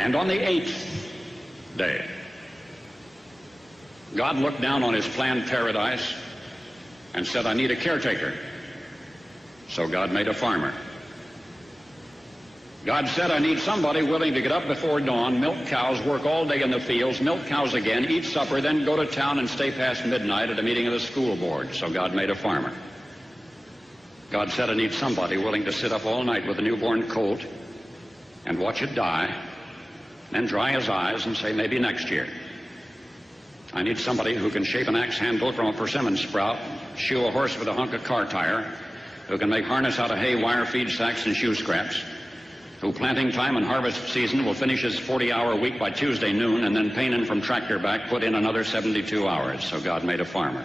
And on the 8th day, God looked down on his planned paradise and said, I need a caretaker. So God made a farmer. God said, I need somebody willing to get up before dawn, milk cows, work all day in the fields, milk cows again, eat supper, then go to town and stay past midnight at a meeting of the school board. So God made a farmer. God said, I need somebody willing to sit up all night with a newborn colt and watch it die, then dry his eyes and say, maybe next year. I need somebody who can shape an axe handle from a persimmon sprout, shoe a horse with a hunk of car tire, who can make harness out of hay, wire, feed sacks, and shoe scraps, who planting time and harvest season will finish his 40-hour week by Tuesday noon, and then pain in from tractor back, put in another 72 hours. So God made a farmer.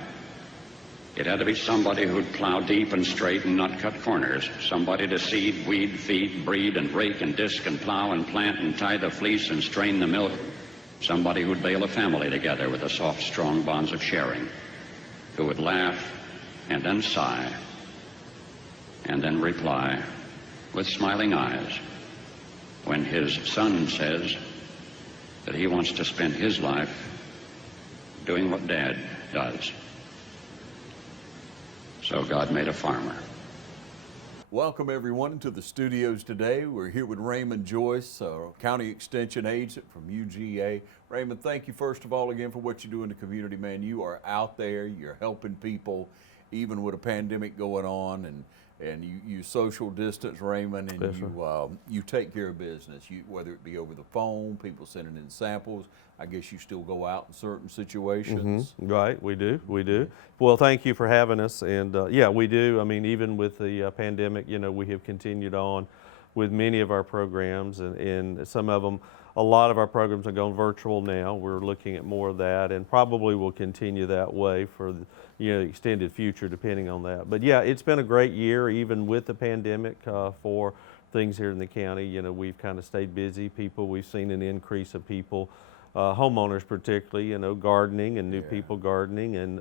It had to be somebody who'd plow deep and straight and not cut corners, somebody to seed, weed, feed, breed, and rake and disc and plow and plant and tie the fleece and strain the milk, somebody who'd bail a family together with the soft, strong bonds of sharing, who would laugh and then sigh and then reply with smiling eyes when his son says that he wants to spend his life doing what Dad does. So God made a farmer. Welcome everyone to the studios today. We're here with Raymond Joyce, County Extension Agent from UGA. Raymond, thank you first of all again for what you do in the community, man. You are out there, you're helping people, even with a pandemic going on, and you social distance, Raymond, and yes, you take care of business. Whether it be over the phone, people sending in samples. I guess you still go out in certain situations. Mm-hmm. Right, we do. Well, thank you for having us, and yeah, we do. I mean, even with the pandemic, you know, we have continued on with many of our programs, and some of them, a lot of our programs are going virtual now. We're looking at more of that, and probably will continue that way for the extended future, depending on that. But yeah, it's been a great year, even with the pandemic, for things here in the county. You know, we've kind of stayed busy. We've seen an increase of people, homeowners particularly, gardening and new people gardening, and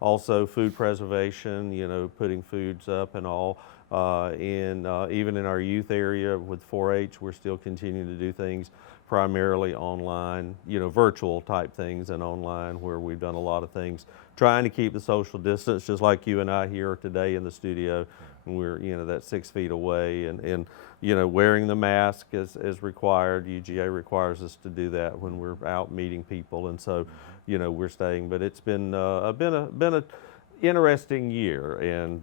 also food preservation, putting foods up and all. Even in our youth area with 4-H, we're still continuing to do things primarily online, virtual type things and online, where we've done a lot of things trying to keep the social distance, just like you and I here today in the studio. And we're, that 6 feet away, and wearing the mask as required. UGA requires us to do that when we're out meeting people, and so, we're staying. But it's been a interesting year, and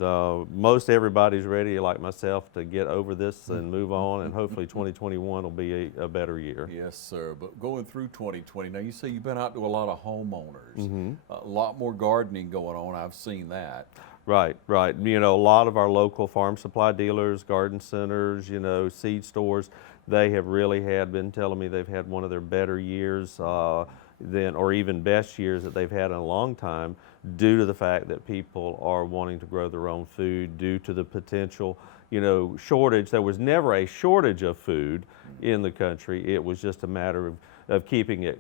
most everybody's ready, like myself, to get over this and move on, and hopefully 2021 will be a better year. Yes, sir. But going through 2020, now you say you've been out to a lot of homeowners, a lot more gardening going on. I've seen that. Right. A lot of our local farm supply dealers, garden centers, seed stores, they have really been telling me they've had one of their better years or even best years that they've had in a long time, due to the fact that people are wanting to grow their own food, due to the potential, shortage. There was never a shortage of food in the country. It was just a matter of keeping it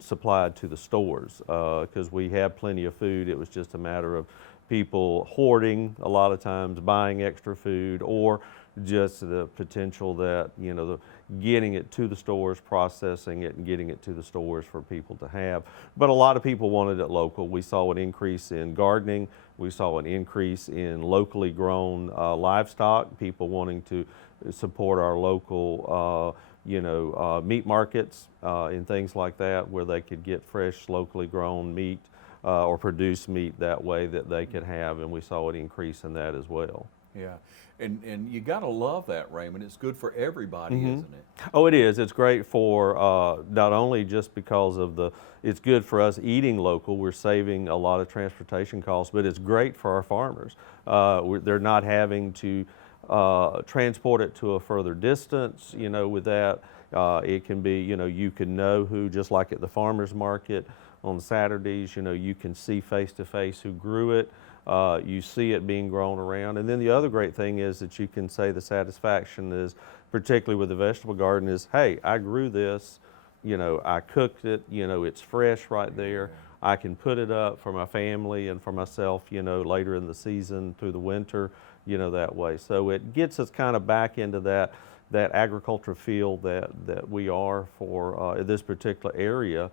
supplied to the stores, because we have plenty of food. It was just a matter of people hoarding, a lot of times buying extra food, or just the potential that, getting it to the stores, processing it, and getting it to the stores for people to have. But a lot of people wanted it local. We saw an increase in gardening. We saw an increase in locally grown livestock, people wanting to support our local meat markets and things like that, where they could get fresh, locally grown meat or produce meat that way that they could have, and we saw an increase in that as well. Yeah, and you got to love that, Raymond. It's good for everybody, isn't it? Oh, it is. It's great for not only just because of it's good for us eating local. We're saving a lot of transportation costs, but it's great for our farmers. They're not having to transport it to a further distance, with that. It can be, you can know who, just like at the farmer's market on Saturdays, you can see face to face who grew it. You see it being grown around. And then the other great thing is that you can say the satisfaction is, particularly with the vegetable garden, is, hey, I grew this, I cooked it, it's fresh right there. I can put it up for my family and for myself, later in the season through the winter, that way. So it gets us kind of back into that that agriculture field that we are for this particular area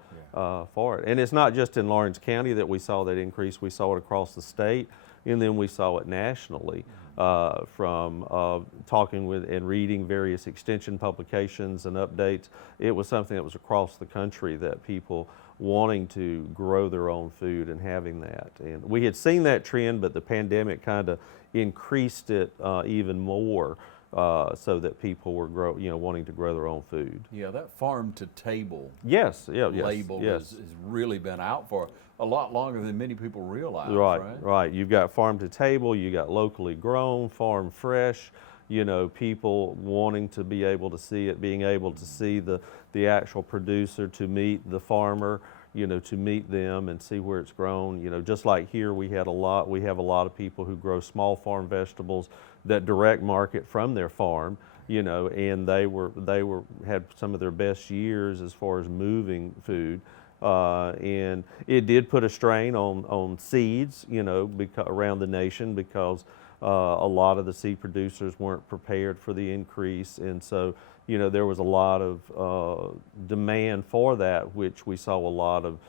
for it. And it's not just in Lawrence County that we saw that increase. We saw it across the state, and then we saw it nationally from talking with and reading various extension publications and updates. It was something that was across the country, that people wanting to grow their own food and having that. And we had seen that trend, but the pandemic kind of increased it even more. So that people were wanting to grow their own food. Yeah, that farm to table label has really been out for a lot longer than many people realize. Right. You've got farm to table, you got locally grown, farm fresh. People wanting to be able to see it, being able to see the actual producer, to meet the farmer, to meet them and see where it's grown. Just like here, we have a lot of people who grow small farm vegetables that direct market from their farm, and they had some of their best years as far as moving food. And it did put a strain on seeds, around the nation, because a lot of the seed producers weren't prepared for the increase. And so, there was a lot of demand for that, which we saw a lot of,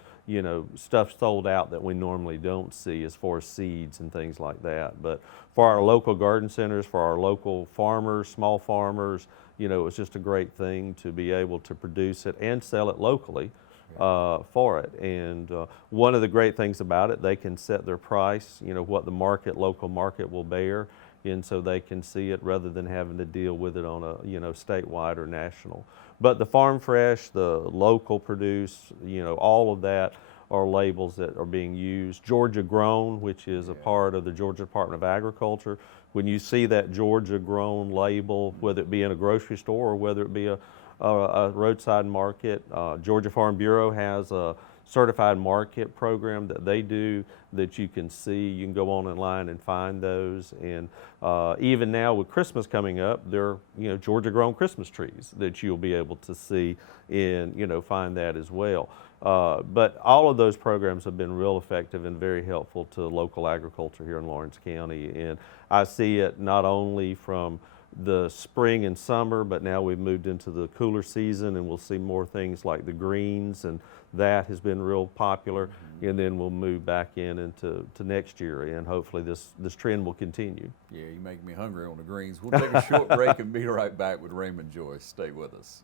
stuff sold out that we normally don't see as far as seeds and things like that. But for our local garden centers, for our local farmers, small farmers, it was just a great thing to be able to produce it and sell it locally for it. And one of the great things about it, they can set their price, what the local market will bear, and so they can see it rather than having to deal with it on a statewide or national. But the farm fresh, the local produce, all of that are labels that are being used. Georgia grown, which is a part of the Georgia Department of Agriculture. When you see that Georgia grown label, whether it be in a grocery store or whether it be a roadside market, Georgia Farm Bureau has a certified market program that they do that you can see. You can go online and find those. And even now with Christmas coming up, there are Georgia grown Christmas trees that you'll be able to see and find that as well. But all of those programs have been real effective and very helpful to local agriculture here in Lawrence County. And I see it not only from the spring and summer, but now we've moved into the cooler season, and we'll see more things like the greens, and that has been real popular. And then we'll move back into next year, and hopefully this trend will continue. Yeah, you make me hungry on the greens. We'll take a short break and be right back with Raymond Joyce. Stay with us.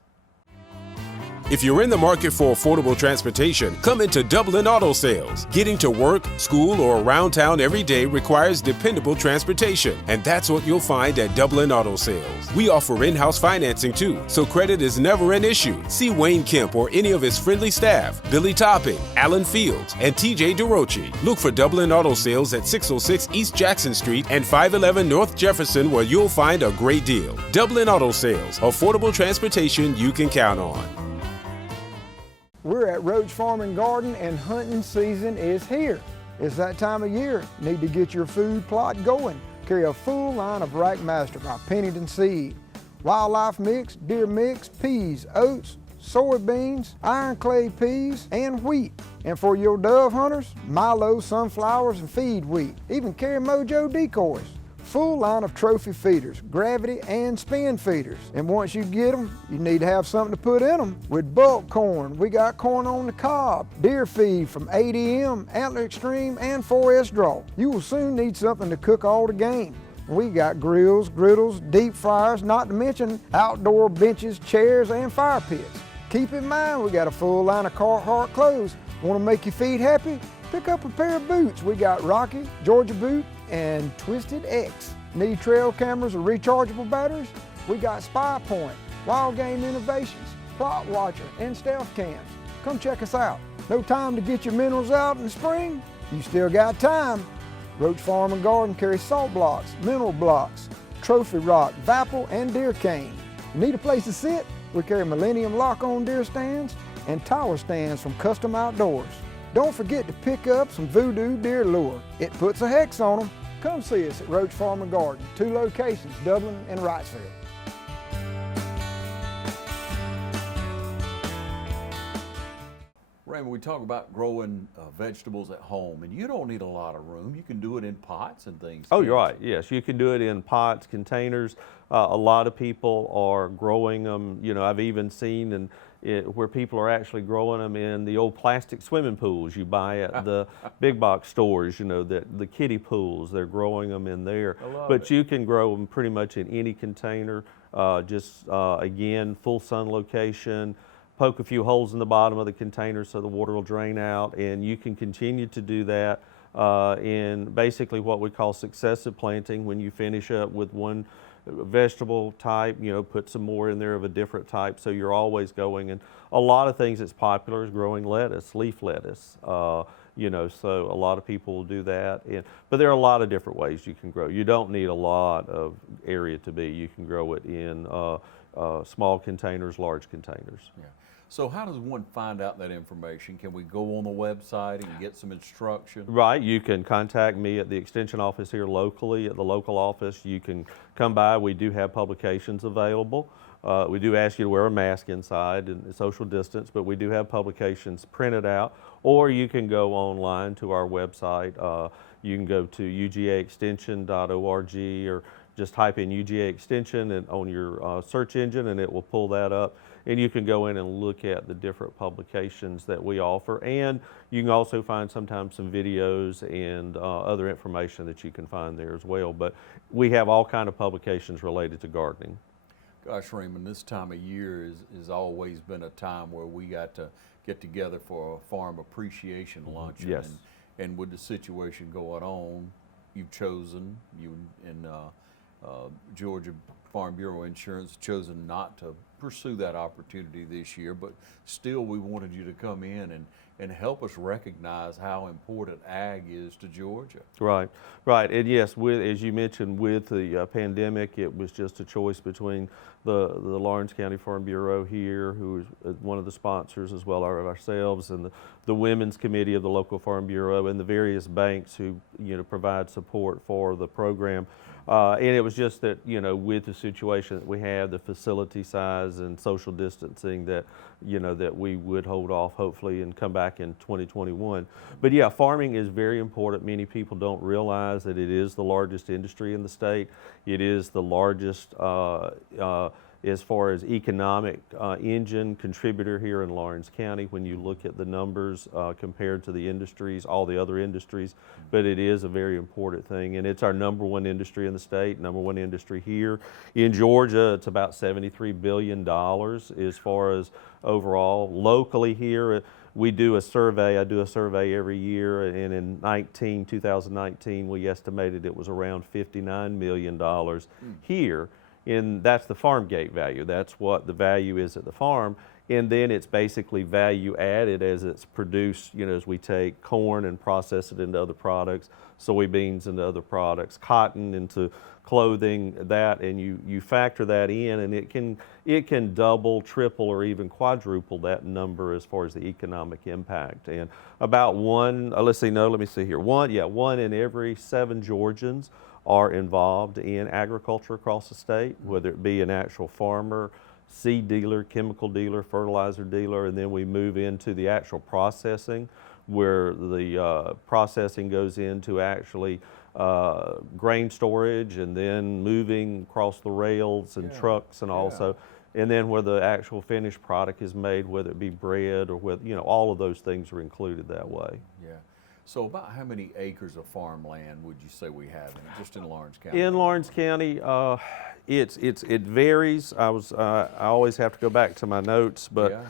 If you're in the market for affordable transportation, come into Dublin Auto Sales. Getting to work, school, or around town every day requires dependable transportation, and that's what you'll find at Dublin Auto Sales. We offer in-house financing too, so credit is never an issue. See Wayne Kemp or any of his friendly staff, Billy Topping, Alan Fields, and TJ DeRochi. Look for Dublin Auto Sales at 606 East Jackson Street and 511 North Jefferson, where you'll find a great deal. Dublin Auto Sales, affordable transportation you can count on. We're at Roach Farm and Garden, and hunting season is here. It's that time of year. Need to get your food plot going. Carry a full line of Rackmaster by Pennington Seed. Wildlife mix, deer mix, peas, oats, soybeans, iron clay peas, and wheat. And for your dove hunters, Milo, sunflowers, and feed wheat. Even carry Mojo decoys. Full line of trophy feeders, gravity and spin feeders. And once you get them, you need to have something to put in them. With bulk corn, we got corn on the cob, deer feed from ADM, Antler Extreme, and 4S Draw. You will soon need something to cook all the game. We got grills, griddles, deep fryers, not to mention outdoor benches, chairs, and fire pits. Keep in mind, we got a full line of Carhartt clothes. Want to make your feet happy? Pick up a pair of boots. We got Rocky, Georgia Boot, and Twisted X. Need trail cameras or rechargeable batteries? We got Spy Point, Wild Game Innovations, Plot Watcher, and Stealth Cams. Come check us out. No time to get your minerals out in the spring? You still got time. Roach Farm and Garden carries salt blocks, mineral blocks, trophy rock, Vapple, and deer cane. Need a place to sit? We carry Millennium lock-on deer stands and tower stands from Custom Outdoors. Don't forget to pick up some Voodoo deer lure. It puts a hex on them. Come see us at Roach Farm and Garden, 2 locations, Dublin and Wrightsville. Raymond, we talk about growing vegetables at home, and you don't need a lot of room. You can do it in pots and things. Oh, you're right. Yes, you can do it in pots, containers. A lot of people are growing them. You know, I've even seen where people are actually growing them in the old plastic swimming pools you buy at the big box stores. You know, the kiddie pools. They're growing them in there. But you can grow them pretty much in any container. Again, full sun location. Poke a few holes in the bottom of the container so the water will drain out, and you can continue to do that in basically what we call successive planting. When you finish up with one vegetable type, you know, put some more in there of a different type, so you're always going. And a lot of things that's popular is growing lettuce, leaf lettuce. You know, so a lot of people will do that. But there are a lot of different ways you can grow. You don't need a lot of area to be. You can grow it in small containers, large containers. Yeah. So how does one find out that information? Can we go on the website and get some instruction? Right, you can contact me at the extension office here locally, at the local office. You can come by. We do have publications available. We do ask you to wear a mask inside and social distance, but we do have publications printed out. Or you can go online to our website. You can go to ugaextension.org or just type in UGA extension and on your search engine, and it will pull that up. And you can go in and look at the different publications that we offer. And you can also find sometimes some videos and other information that you can find there as well. But we have all kind of publications related to gardening. Gosh, Raymond, this time of year has always been a time where we got to get together for a farm appreciation luncheon. Yes. And with the situation going on, you've chosen, you and Georgia Farm Bureau Insurance chosen not to pursue that opportunity this year, but still we wanted you to come in and help us recognize how important ag is to Georgia. Right, right. And yes, as you mentioned, with the pandemic, it was just a choice between the Lawrence County Farm Bureau here, who is one of the sponsors, as well as ourselves, and the Women's Committee of the local Farm Bureau, and the various banks who, you know, provide support for the program. And it was just that, you know, with the situation that we have, the facility size and social distancing, that, you know, that we would hold off hopefully and come back in 2021. But yeah, farming is very important. Many people don't realize that it is the largest industry in the state. It is the largest as far as economic engine contributor here in Lawrence County when you look at the numbers compared to the industries, all the other industries. But it is a very important thing, and it's our #1 industry in the state, #1 industry here. In Georgia, it's about $73 billion as far as overall. Locally here, we do a survey. I do a survey every year, and in 2019, we estimated it was around $59 million here. And that's the farm gate value. That's what the value is at the farm. And then it's basically value added as it's produced, you know, as we take corn and process it into other products, soybeans into other products, cotton into clothing, that, and you factor that in, and it can double, triple, or even quadruple that number as far as the economic impact. And about one in every 7 Georgians are involved in agriculture across the state, whether it be an actual farmer, seed dealer, chemical dealer, fertilizer dealer, and then we move into the actual processing, where the processing goes into actually grain storage and then moving across the rails and trucks, and also, and then where the actual finished product is made, whether it be bread or whether, you know, all of those things are included that way. Yeah. So about how many acres of farmland would you say we have just in Lawrence County? In Lawrence County, it varies. I always have to go back to my notes, but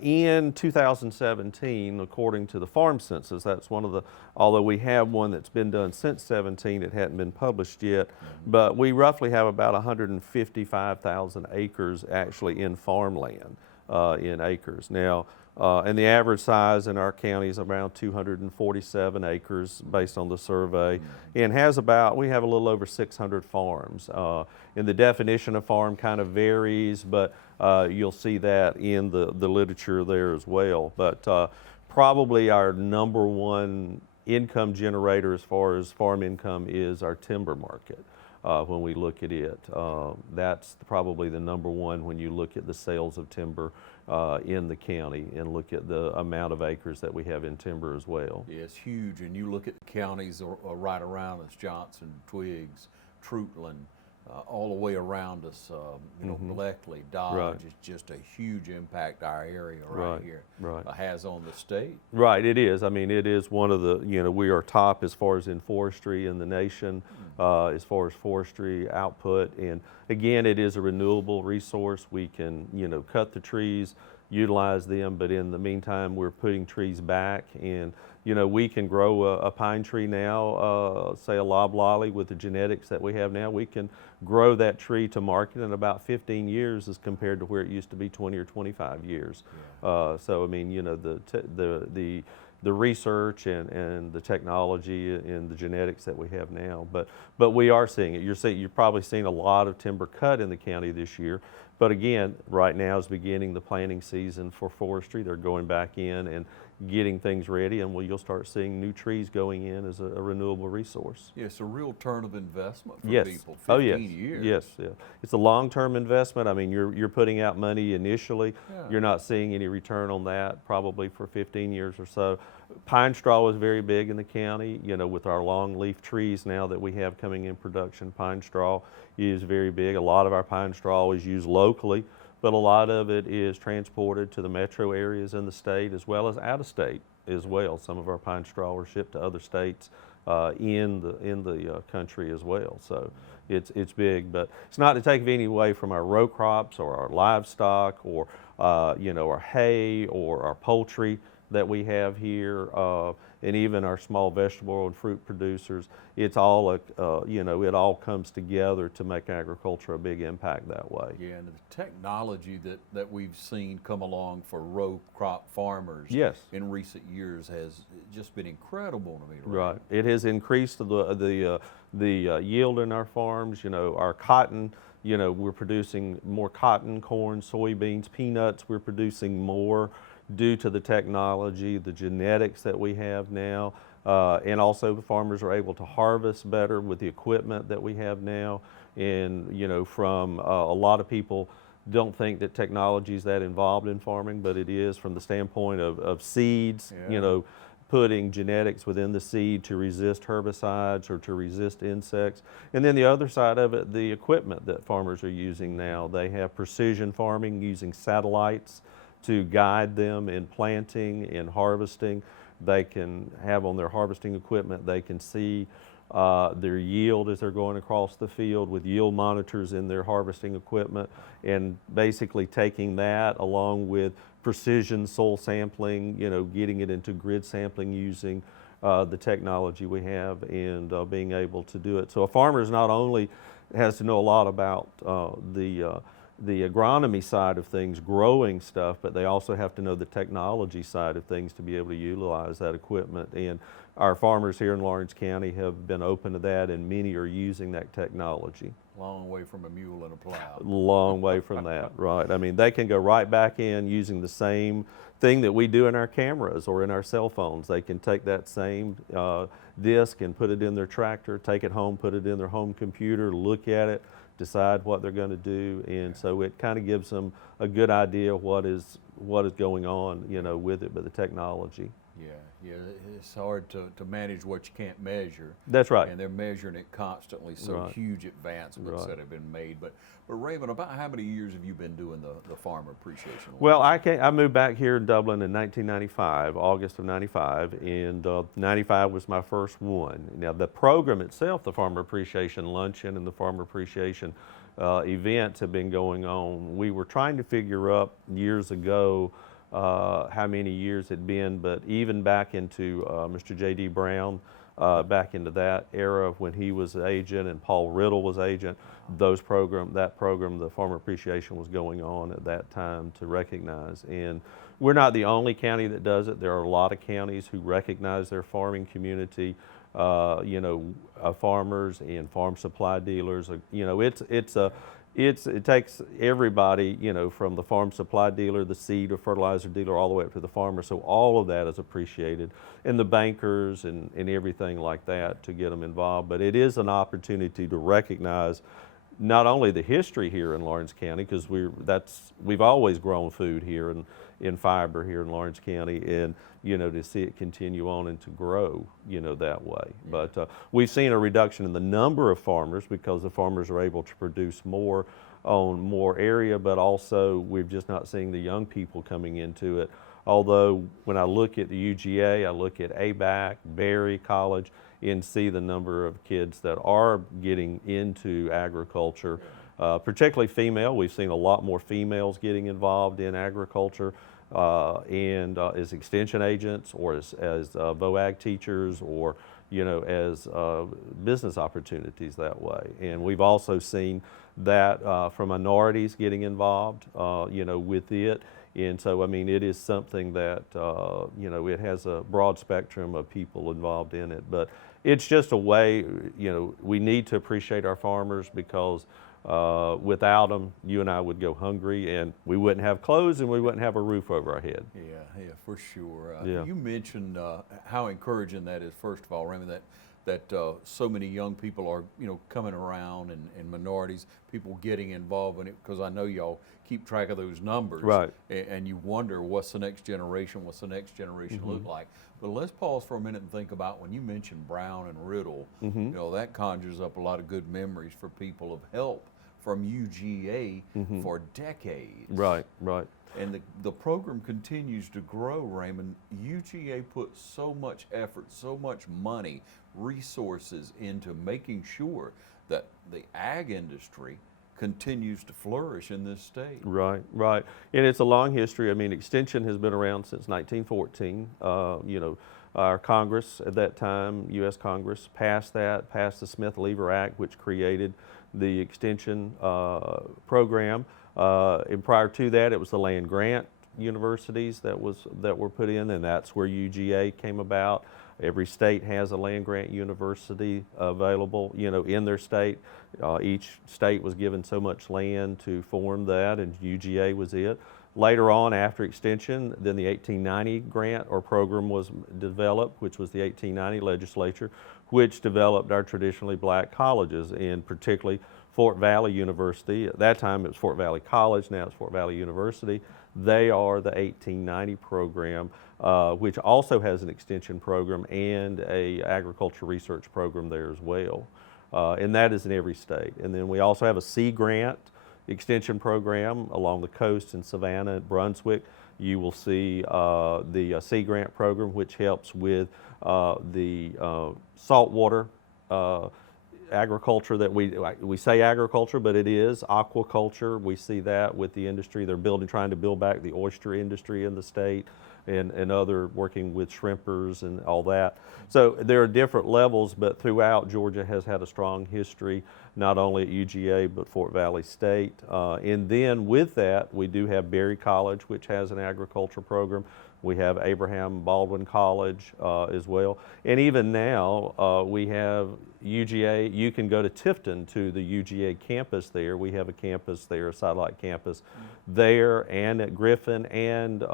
in 2017, according to the farm census, that's one of the, although we have one that's been done since 17, it hadn't been published yet, but we roughly have about 155,000 acres actually in farmland, in acres. Now, and the average size in our county is around 247 acres based on the survey, and we have a little over 600 farms. And the definition of farm kind of varies, but you'll see that in the literature there as well. But probably our #1 income generator as far as farm income is our timber market. When we look at it, that's probably the #1 when you look at the sales of timber in the county and look at the amount of acres that we have in timber as well. Yeah, it's huge, and you look at the counties right around us, Johnson, Twiggs, Troutland, all the way around us, you know, Bleckley, Dodge. Right. Is just a huge impact our area right here has on the state. Right, it is. I mean, it is one of the, you know, we are top as far as in forestry in the nation, as far as forestry output. And again, it is a renewable resource. We can, you know, cut the trees, utilize them, but in the meantime, we're putting trees back. And, you know, we can grow a pine tree now, say a loblolly with the genetics that we have now. We can grow that tree to market in about 15 years as compared to where it used to be 20 or 25 years. Yeah. So, I mean, you know, the research and the technology and the genetics that we have now, but we are seeing it. You're probably seeing a lot of timber cut in the county this year. But again, right now is beginning the planting season for forestry. They're going back in and getting things ready, and you'll start seeing new trees going in as a renewable resource. Yeah, it's a real turn of investment for yes. people. 15 oh, yes. years. Yes, yeah. It's a long-term investment. I mean, you're putting out money initially. Yeah. You're not seeing any return on that probably for 15 years or so. Pine straw is very big in the county. You know, with our long leaf trees now that we have coming in production, pine straw is very big. A lot of our pine straw is used locally, but a lot of it is transported to the metro areas in the state as well as out of state as well. Some of our pine straw are shipped to other states in the country as well. So it's big, but it's not to take any away from our row crops or our livestock or you know, our hay or our poultry that we have here, and even our small vegetable and fruit producers. It's all, you know, it all comes together to make agriculture a big impact that way. Yeah, and the technology that we've seen come along for row crop farmers in recent years has just been incredible to me. Right. It has increased the yield in our farms. You know, our cotton, you know, we're producing more cotton, corn, soybeans, peanuts. We're producing more due to the technology, the genetics that we have now, and also the farmers are able to harvest better with the equipment that we have now. And, you know, from a lot of people don't think that technology is that involved in farming, but it is from the standpoint of seeds, you know, putting genetics within the seed to resist herbicides or to resist insects. And then the other side of it, the equipment that farmers are using now. They have precision farming using satellites to guide them in planting and harvesting. They can have on their harvesting equipment, they can see their yield as they're going across the field with yield monitors in their harvesting equipment, and basically taking that along with precision soil sampling, you know, getting it into grid sampling using the technology we have, and being able to do it. So a farmer is not only has to know a lot about the agronomy side of things, growing stuff, but they also have to know the technology side of things to be able to utilize that equipment. And our farmers here in Lawrence County have been open to that, and many are using that technology. Long way from a mule and a plow. Long way from that, right. I mean, they can go right back in using the same thing that we do in our cameras or in our cell phones. They can take that same disc and put it in their tractor, take it home, put it in their home computer, look at it, decide what they're going to do, and so it kind of gives them a good idea of what is going on, you know, with it, but the technology. Yeah, it's hard to manage what you can't measure. That's right. And they're measuring it constantly, so huge advancements that have been made. But Raymond, about how many years have you been doing the Farmer Appreciation Award? Well, I moved back here in Dublin in 1995, August of 95, and 95 was my first one. Now the program itself, the Farmer Appreciation Luncheon and the Farmer Appreciation events have been going on. We were trying to figure up years ago how many years it had been, but even back into Mr. J.D. Brown, back into that era when he was agent and Paul Riddle was agent, that program, the Farmer Appreciation, was going on at that time to recognize. And we're not the only county that does it. There are a lot of counties who recognize their farming community, you know, farmers and farm supply dealers. You know, it takes everybody, you know, from the farm supply dealer, the seed or fertilizer dealer, all the way up to the farmer. So all of that is appreciated, and the bankers and everything like that to get them involved. But it is an opportunity to recognize not only the history here in Lawrence County, because we've always grown food here in fiber here in Lawrence County, and to see it continue on and to grow that way. Yeah. But we've seen a reduction in the number of farmers because the farmers are able to produce more on more area, but also we're just not seeing the young people coming into it. Although when I look at the UGA, I look at ABAC, Berry College, and see the number of kids that are getting into agriculture, particularly female. We've seen a lot more females getting involved in agriculture and as extension agents or as VOAG teachers or as business opportunities that way. And we've also seen that from minorities getting involved, with it. And so, I mean, it is something that, it has a broad spectrum of people involved in it. But it's just a way, we need to appreciate our farmers because without them, you and I would go hungry and we wouldn't have clothes and we wouldn't have a roof over our head. Yeah, for sure. Yeah. You mentioned how encouraging that is, first of all, Raymond, that so many young people are, coming around and minorities, people getting involved in it, because I know y'all keep track of those numbers. Right. And you wonder what's the next generation Mm-hmm. look like. But let's pause for a minute and think about when you mentioned Brown and Riddle, Mm-hmm. That conjures up a lot of good memories for people of help from UGA Mm-hmm. for decades. Right. And the program continues to grow, Raymond. UGA puts so much effort, so much money, resources into making sure that the ag industry continues to flourish in this state. Right. And it's a long history. I mean, Extension has been around since 1914. Our Congress at that time, U.S. Congress, passed the Smith-Lever Act, which created the Extension program. And prior to that, it was the land grant universities that were put in, and that's where UGA came about. Every state has a land grant university available, in their state. Each state was given so much land to form that, and UGA was it. Later on, after Extension, then the 1890 grant or program was developed, which was the 1890 legislature, which developed our traditionally black colleges, and particularly Fort Valley University. At that time, it was Fort Valley College. Now it's Fort Valley University. They are the 1890 program, which also has an extension program and a agriculture research program there as well. And that is in every state. And then we also have a Sea Grant extension program along the coast in Savannah and Brunswick. You will see the Sea Grant program, which helps with the saltwater agriculture that we say agriculture, but it is aquaculture. We see that with the industry. They're trying to build back the oyster industry in the state and other working with shrimpers and all that. So there are different levels, but throughout Georgia has had a strong history, not only at UGA, but Fort Valley State. And then with that, we do have Berry College, which has an agriculture program. We have Abraham Baldwin College as well. And even now, we have UGA. You can go to Tifton to the UGA campus there. We have a campus there, a satellite campus there, and at Griffin and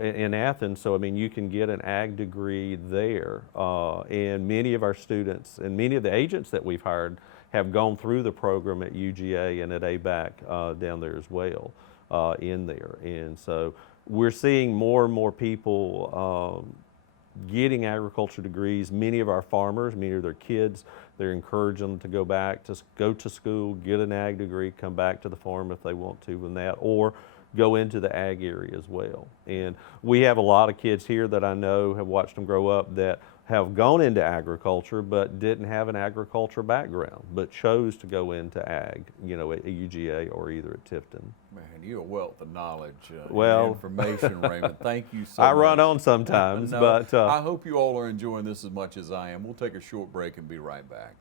in Athens. So, I mean, you can get an ag degree there. And many of our students and many of the agents that we've hired have gone through the program at UGA and at ABAC down there as well in there. And so we're seeing more and more people getting agriculture degrees. Many of our farmers, many of their kids, they're encouraging them to go back to go to school, get an ag degree, come back to the farm if they want to in that, or go into the ag area as well. And we have a lot of kids here that I know have watched them grow up that have gone into agriculture but didn't have an agriculture background, but chose to go into ag, at UGA or either at Tifton. Man, you're a wealth of knowledge well, and information, Raymond. Thank you so much. I run on sometimes, No, but I hope you all are enjoying this as much as I am. We'll take a short break and be right back.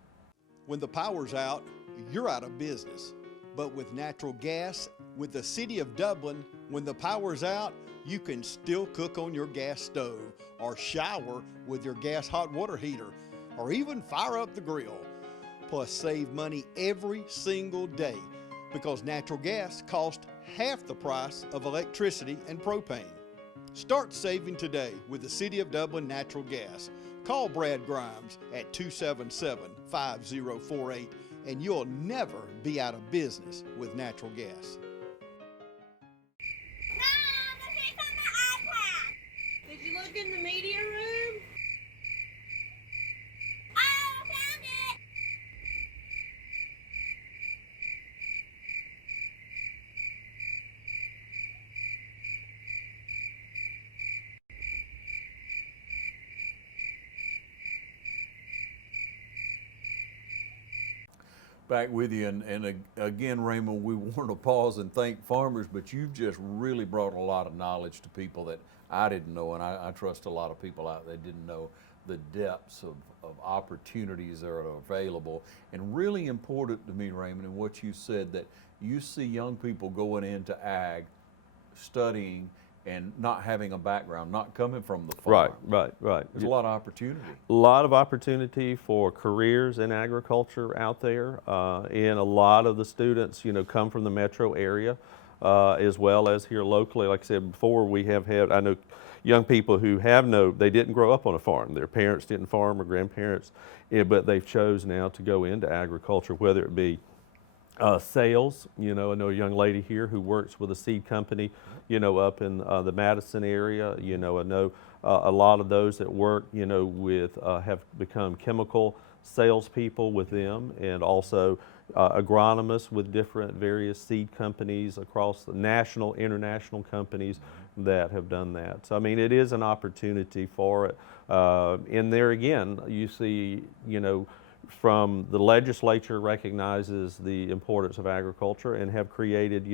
When the power's out, you're out of business. But with natural gas, with the City of Dublin, when the power's out, you can still cook on your gas stove or shower with your gas hot water heater or even fire up the grill. Plus save money every single day because natural gas costs half the price of electricity and propane. Start saving today with the City of Dublin Natural Gas. Call Brad Grimes at 277-5048 and you'll never be out of business with natural gas. Did you look in the media room? Oh, found it! Back with you, again, Raymond, we want to pause and thank farmers, but you've just really brought a lot of knowledge to people that I didn't know, and I trust a lot of people out there didn't know the depths of opportunities that are available. And really important to me, Raymond, and what you said, that you see young people going into ag, studying, and not having a background, not coming from the farm. Right. There's a lot of opportunity. A lot of opportunity for careers in agriculture out there, and a lot of the students, come from the metro area, as well as here locally. Like I said before, we have had, I know young people who they didn't grow up on a farm. Their parents didn't farm or grandparents, but they've chose now to go into agriculture, whether it be sales. I know a young lady here who works with a seed company, up in the Madison area. I know a lot of those that work, with have become chemical salespeople with them, and also agronomists with different various seed companies across the national, international companies that have done that. So I mean, it is an opportunity for it. And there again, you see, from the legislature recognizes the importance of agriculture and have created,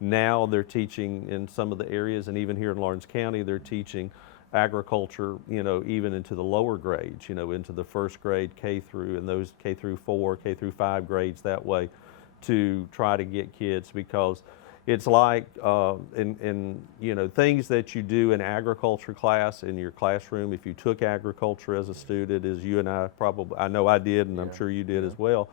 now they're teaching in some of the areas, and even here in Lawrence County, they're teaching agriculture, even into the lower grades, into the first grade K through, and those K through 4, K through 5 grades that way, to try to get kids, because it's like, things that you do in agriculture class in your classroom, if you took agriculture as a student, as you and I know I did, and I'm sure you did as well.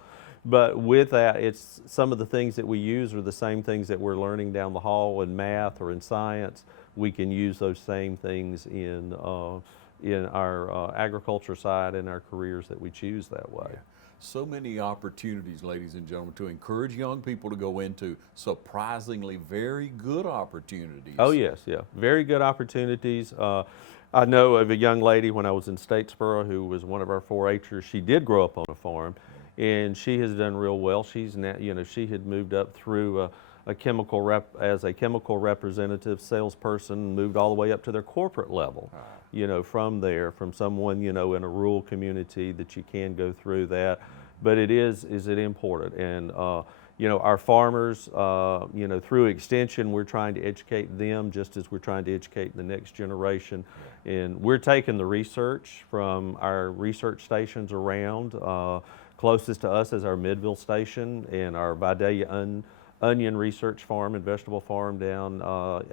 But with that, it's some of the things that we use are the same things that we're learning down the hall in math or in science. We can use those same things in our agriculture side and our careers that we choose that way. Yeah. So many opportunities, ladies and gentlemen, to encourage young people to go into surprisingly very good opportunities. Oh yes, yeah, very good opportunities. I know of a young lady when I was in Statesboro who was one of our 4-H'ers. She did grow up on a farm, and she has done real well. She's now, she had moved up through a chemical representative, salesperson, moved all the way up to their corporate level. From there, from someone, in a rural community, that you can go through that. But it is it important? And, our farmers, through Extension, we're trying to educate them just as we're trying to educate the next generation. And we're taking the research from our research stations around. Closest to us is our Midville station and our Vidalia onion research farm and vegetable farm down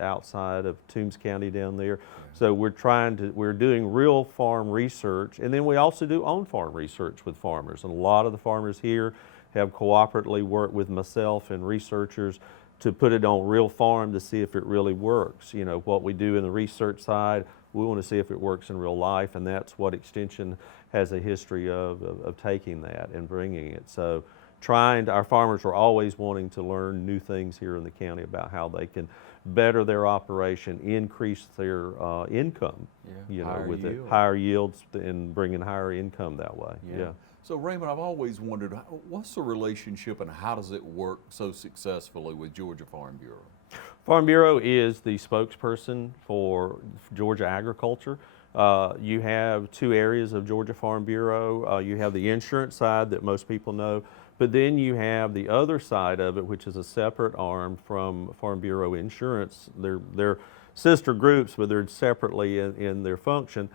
outside of Toombs County down there. So we're doing real farm research, and then we also do on-farm research with farmers. And a lot of the farmers here have cooperatively worked with myself and researchers to put it on real farm to see if it really works. What we do in the research side, we want to see if it works in real life, and that's what Extension has a history of taking that and bringing it. So our farmers are always wanting to learn new things here in the county about how they can better their operation, increase their income, with higher yields and bringing higher income that way. Yeah. So Raymond, I've always wondered, what's the relationship and how does it work so successfully with Georgia Farm Bureau? Farm Bureau is the spokesperson for Georgia agriculture. You have 2 areas of Georgia Farm Bureau. You have the insurance side that most people know, but then you have the other side of it, which is a separate arm from Farm Bureau Insurance. They're sister groups, but they're separately in their function.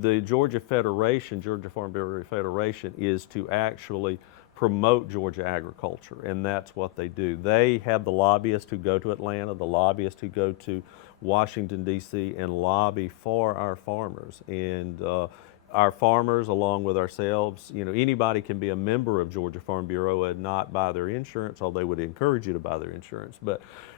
The Georgia Farm Bureau Federation, is to actually promote Georgia agriculture, and that's what they do. They have the lobbyists who go to Atlanta, the lobbyists who go to Washington, D.C., and lobby for our farmers. And our farmers, along with ourselves, anybody can be a member of Georgia Farm Bureau and not buy their insurance, although they would encourage you to buy their insurance.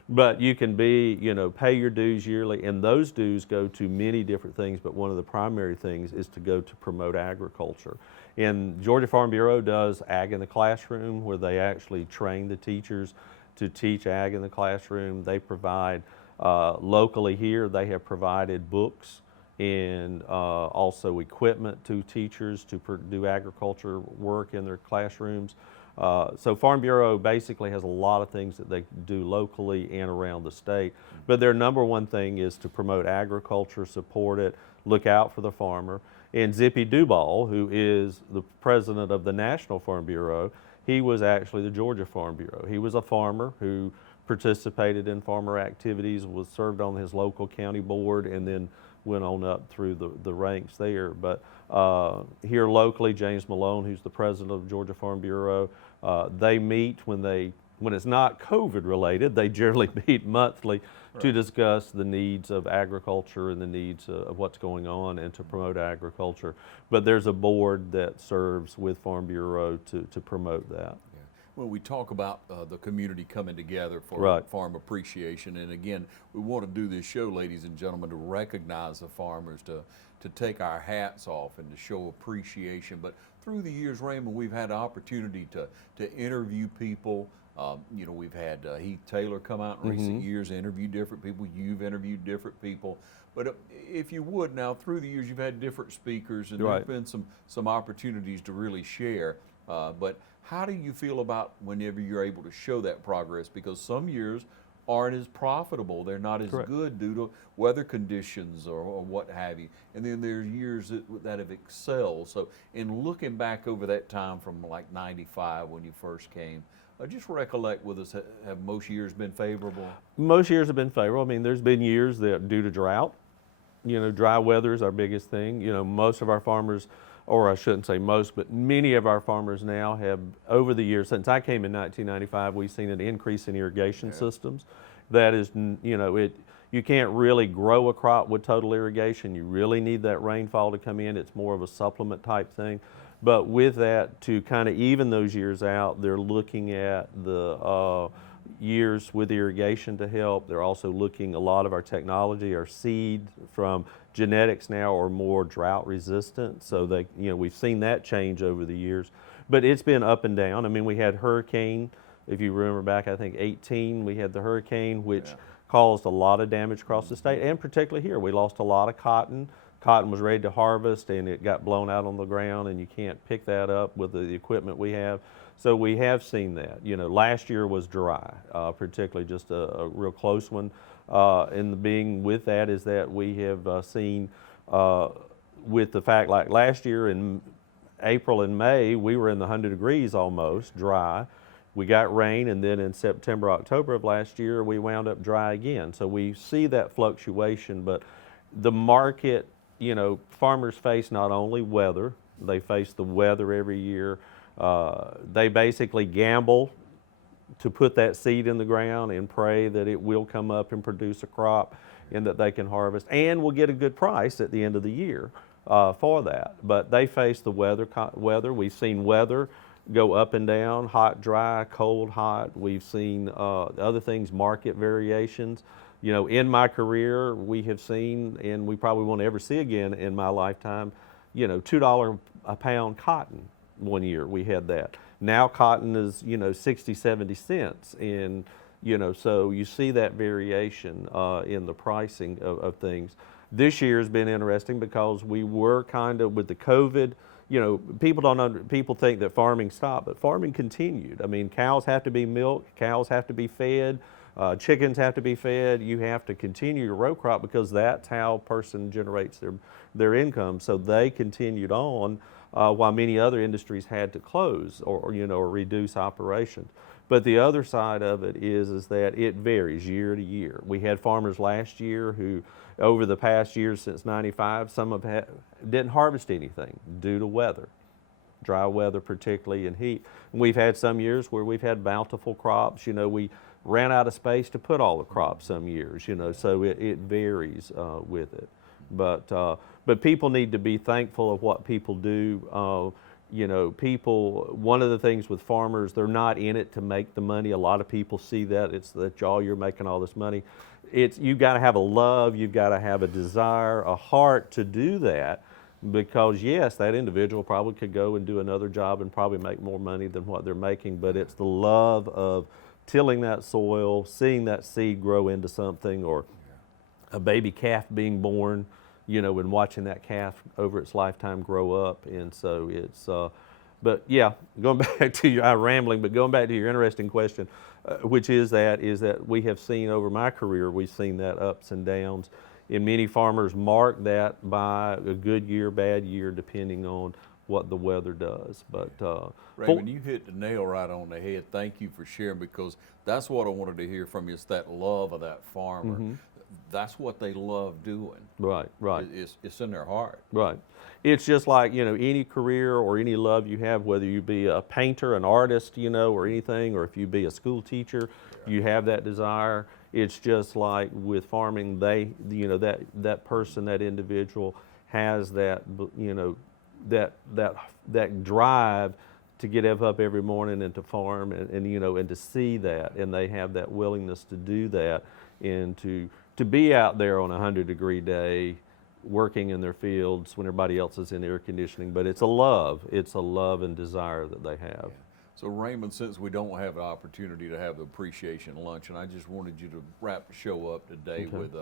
But you can be, pay your dues yearly, and those dues go to many different things, but one of the primary things is to go to promote agriculture. And Georgia Farm Bureau does Ag in the Classroom, where they actually train the teachers to teach Ag in the classroom. They provide, locally here, they have provided books and also equipment to teachers to do agriculture work in their classrooms. So Farm Bureau basically has a lot of things that they do locally and around the state. But their number one thing is to promote agriculture, support it, look out for the farmer. And Zippy Dubal, who is the president of the National Farm Bureau, he was actually the Georgia Farm Bureau. He was a farmer who participated in farmer activities, was served on his local county board, and then went on up through the ranks there. But here locally, James Malone, who's the president of Georgia Farm Bureau, they meet when it's not COVID related. They generally meet monthly to discuss the needs of agriculture and the needs of what's going on and to promote agriculture. But there's a board that serves with Farm Bureau to promote that. Well, we talk about the community coming together for farm appreciation, and again, we want to do this show, ladies and gentlemen, to recognize the farmers, to take our hats off and to show appreciation. But through the years, Raymond, we've had the opportunity to interview people. We've had Heath Taylor come out in recent years, interview different people. You've interviewed different people. But if you would now, through the years, you've had different speakers, and there's been some opportunities to really share. But how do you feel about whenever you're able to show that progress? Because some years aren't as profitable. They're not as good due to weather conditions or what have you. And then there's years that have excelled. So in looking back over that time from like 95 when you first came, just recollect with us, have most years been favorable? Most years have been favorable. I mean, there's been years that due to drought, dry weather is our biggest thing. Most of our farmers, or I shouldn't say most, but many of our farmers now have, over the years, since I came in 1995, we've seen an increase in irrigation systems. That is, you can't really grow a crop with total irrigation. You really need that rainfall to come in. It's more of a supplement type thing. But with that, to kind of even those years out, they're looking at the years with irrigation to help. They're also looking, a lot of our technology, our seed from genetics now are more drought resistant. So they, we've seen that change over the years. But it's been up and down. I mean, we had hurricane, if you remember back, I think 18, we had the hurricane, which caused a lot of damage across the state, and particularly here. We lost a lot of cotton. Cotton was ready to harvest, and it got blown out on the ground, and you can't pick that up with the equipment we have. So we have seen that. Last year was dry, particularly just a real close one. And the being with that is that we have seen with the fact, like last year in April and May, we were in the 100 degrees almost, dry. We got rain, and then in September, October of last year, we wound up dry again. So we see that fluctuation, but the market, farmers face not only weather, they face the weather every year. They basically gamble to put that seed in the ground and pray that it will come up and produce a crop and that they can harvest and will get a good price at the end of the year for that. But they face the weather. We've seen weather go up and down, hot, dry, cold, hot. We've seen other things, market variations. In my career, we have seen, and we probably won't ever see again in my lifetime, $2 a pound cotton one year. We had that. Now cotton is, 60, 70 cents. And, so you see that variation in the pricing of things. This year has been interesting because we were kind of with the COVID, people think that farming stopped, but farming continued. I mean, cows have to be milked, cows have to be fed, chickens have to be fed. You have to continue your row crop because that's how a person generates their income. So they continued on while many other industries had to close or reduce operations. But the other side of it is that it varies year to year. We had farmers last year who, over the past years since 95, some of didn't harvest anything due to weather, dry weather particularly, and heat. And we've had some years where we've had bountiful crops. We ran out of space to put all the crops some years, so it varies with it. But people need to be thankful of what people do. You know, one of the things with farmers, they're not in it to make the money. A lot of people see that. It's that, y'all, you're making all this money. You've got to have a love, you've got to have a desire, a heart to do that, because yes, that individual probably could go and do another job and probably make more money than what they're making, but it's the love of tilling that soil, seeing that seed grow into something, or a baby calf being born, you know, and watching that calf over its lifetime grow up. And so it's, but yeah, going back to your, I'm rambling, but going back to your interesting question, which is that we have seen over my career, we've seen that ups and downs. And many farmers mark that by a good year, bad year, depending on what the weather does. But Raymond, you hit the nail right on the head. Thank you for sharing, because that's what I wanted to hear from you, is that love of that farmer. Mm-hmm. That's what they love doing. Right. It's in their heart. Right. It's just like, you know, any career or any love you have, whether you be a painter, an artist, you know, or anything, or if you be a school teacher, you have that desire. It's just like with farming, they, you know, that person, that individual has that, you know, that drive to get up every morning and to farm, and you know, and to see that, and they have that willingness to do that, and to be out there on a 100-degree day working in their fields when everybody else is in air conditioning. But it's a love and desire that they have. Yeah. So Raymond, since we don't have an opportunity to have the appreciation luncheon, I just wanted you to wrap the show up today with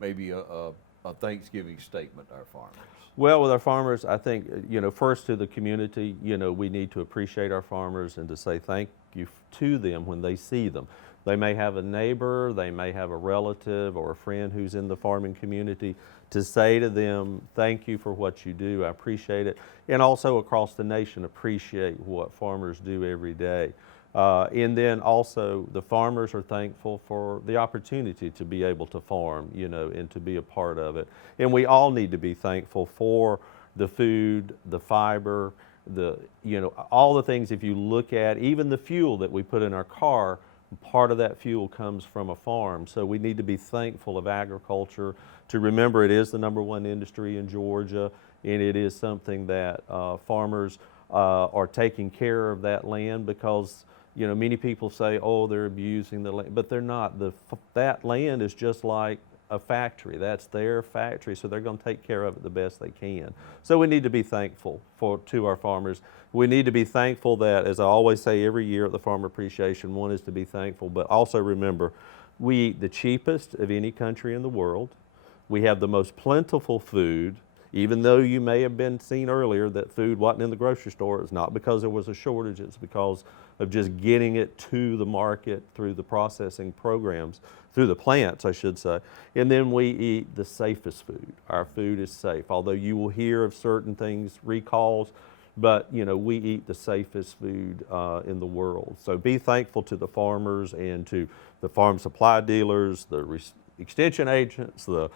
maybe a Thanksgiving statement to our farmers. Well, with our farmers, I think, you know, first to the community, you know, we need to appreciate our farmers and to say thank you to them when they see them. They may have a neighbor, they may have a relative or a friend who's in the farming community, to say to them, thank you for what you do, I appreciate it. And also across the nation, appreciate what farmers do every day. And then also the farmers are thankful for the opportunity to be able to farm, you know, and to be a part of it. And we all need to be thankful for the food, the fiber, you know, all the things. If you look at even the fuel that we put in our car, part of that fuel comes from a farm. So we need to be thankful of agriculture, to remember it is the #1 industry in Georgia, and it is something that farmers are taking care of that land, because, you know, many people say, oh, they're abusing the land, but they're not. That land is just like a factory. That's their factory, so they're going to take care of it the best they can. So we need to be thankful to our farmers. We need to be thankful that, as I always say every year at the Farmer Appreciation, one is to be thankful, but also remember, we eat the cheapest of any country in the world. We have the most plentiful food. Even though you may have been seen earlier that food wasn't in the grocery store, it's not because there was a shortage, it's because of just getting it to the market through the processing programs, through the plants, I should say. And then we eat the safest food. Our food is safe. Although you will hear of certain things, recalls, but you know, we eat the safest food in the world. So be thankful to the farmers and to the farm supply dealers, the extension agents, the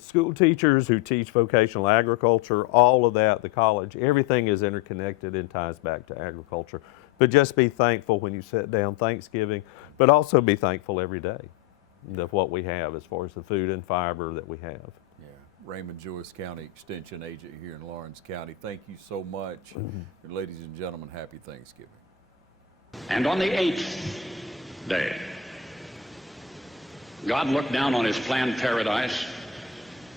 school teachers who teach vocational agriculture, all of that, the college, everything is interconnected and ties back to agriculture. But just be thankful when you sit down Thanksgiving, but also be thankful every day of what we have as far as the food and fiber that we have. Yeah, Raymond, Joyce County Extension Agent here in Lawrence County. Thank you so much. And ladies and gentlemen, happy Thanksgiving. And on the 8th day, God looked down on his planned paradise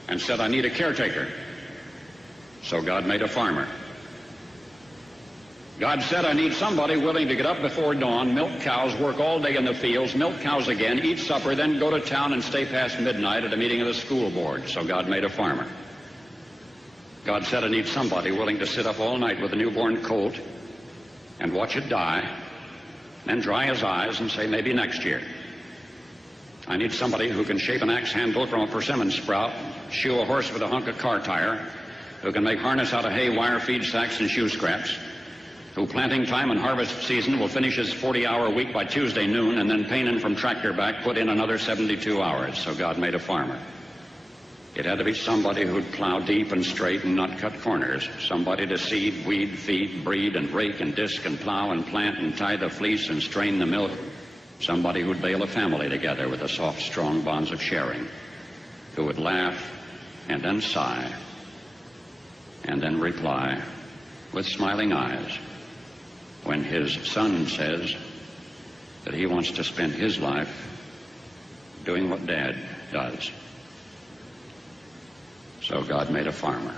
and said, I need a caretaker. So God made a farmer. God said, I need somebody willing to get up before dawn, milk cows, work all day in the fields, milk cows again, eat supper, then go to town and stay past midnight at a meeting of the school board. So God made a farmer. God said, I need somebody willing to sit up all night with a newborn colt and watch it die, then dry his eyes and say, maybe next year. I need somebody who can shape an axe handle from a persimmon sprout, shoe a horse with a hunk of car tire, who can make harness out of hay, wire, feed sacks, and shoe scraps, who planting time and harvest season will finish his 40-hour week by Tuesday noon, and then painin' from tractor back put in another 72 hours. So God made a farmer. It had to be somebody who'd plow deep and straight and not cut corners, somebody to seed, weed, feed, breed, and rake and disc and plow and plant and tie the fleece and strain the milk, somebody who'd bale a family together with the soft, strong bonds of sharing, who would laugh and then sigh, and then reply with smiling eyes when his son says that he wants to spend his life doing what Dad does. So God made a farmer.